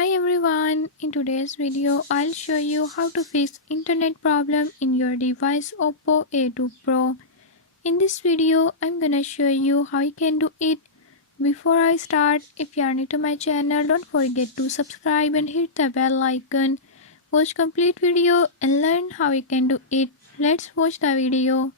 Hi everyone, in today's video I'll show you how to fix internet problem in your device OPPO A2 Pro. In this video I'm gonna show you how you can do it. Before I start, if you are new to my channel, don't forget to subscribe and hit the bell icon. Watch complete video and learn how you can do it. Let's watch the video.